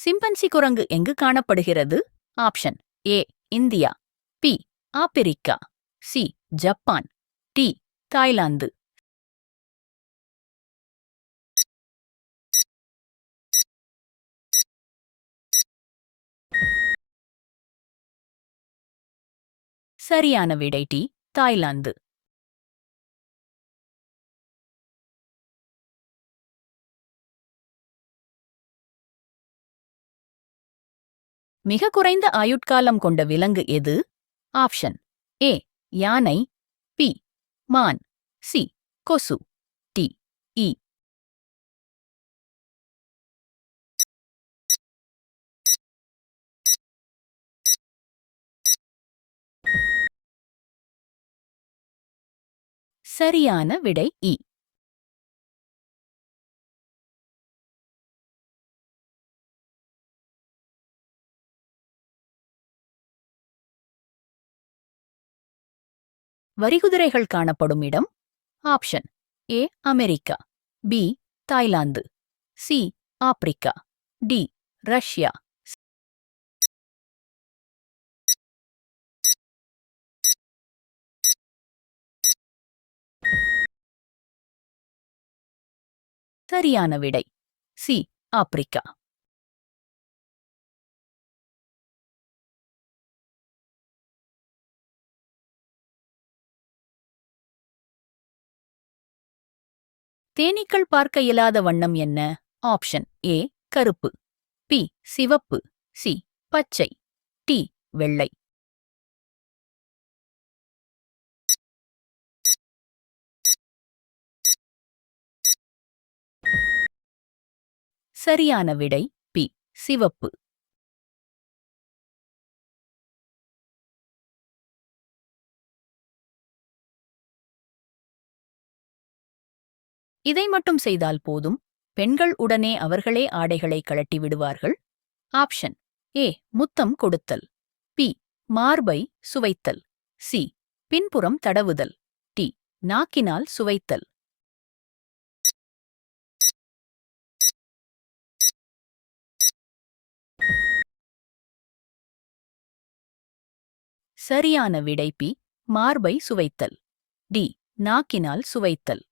Chimpanzee குரங்கு எங்கு காணப்படுகிறது? Option A India B Africa C Japan D Thailand. சரியான விடை டி தாய்லாந்து. மிக குறைந்த ஆயுட்காலம் கொண்ட விலங்கு எது? ஆப்ஷன். ஏ யானை. பி மான். சி கொசு. டி இ சரியான விடை இ. வரிகுதிரைகள் காணப்படும் இடம். Option. A America. B Thailand. C Africa. D Russia. சரியான விடை. C Africa. தேனீக்கள் பார்க்க இயலாத வண்ணம் என்ன? ஆப்ஷன் ஏ கருப்பு. பி சிவப்பு. சி பச்சை. டி வெள்ளை. சரியான விடை பி சிவப்பு. இதை மட்டும் செய்தால் போதும். பெண்கள் உடனே அவர்களே ஆடைகளை கழட்டி விடுவார்கள். ஆப்ஷன். ஏ. முத்தம் கொடுத்தல். பி. மார்பை சுவைத்தல். சி. பின்புறம் தடவுதல். டி. நாக்கினால் சுவைத்தல். சரியான விடை பி மார்பை சுவைத்தல். டி. நாக்கினால் சுவைத்தல்.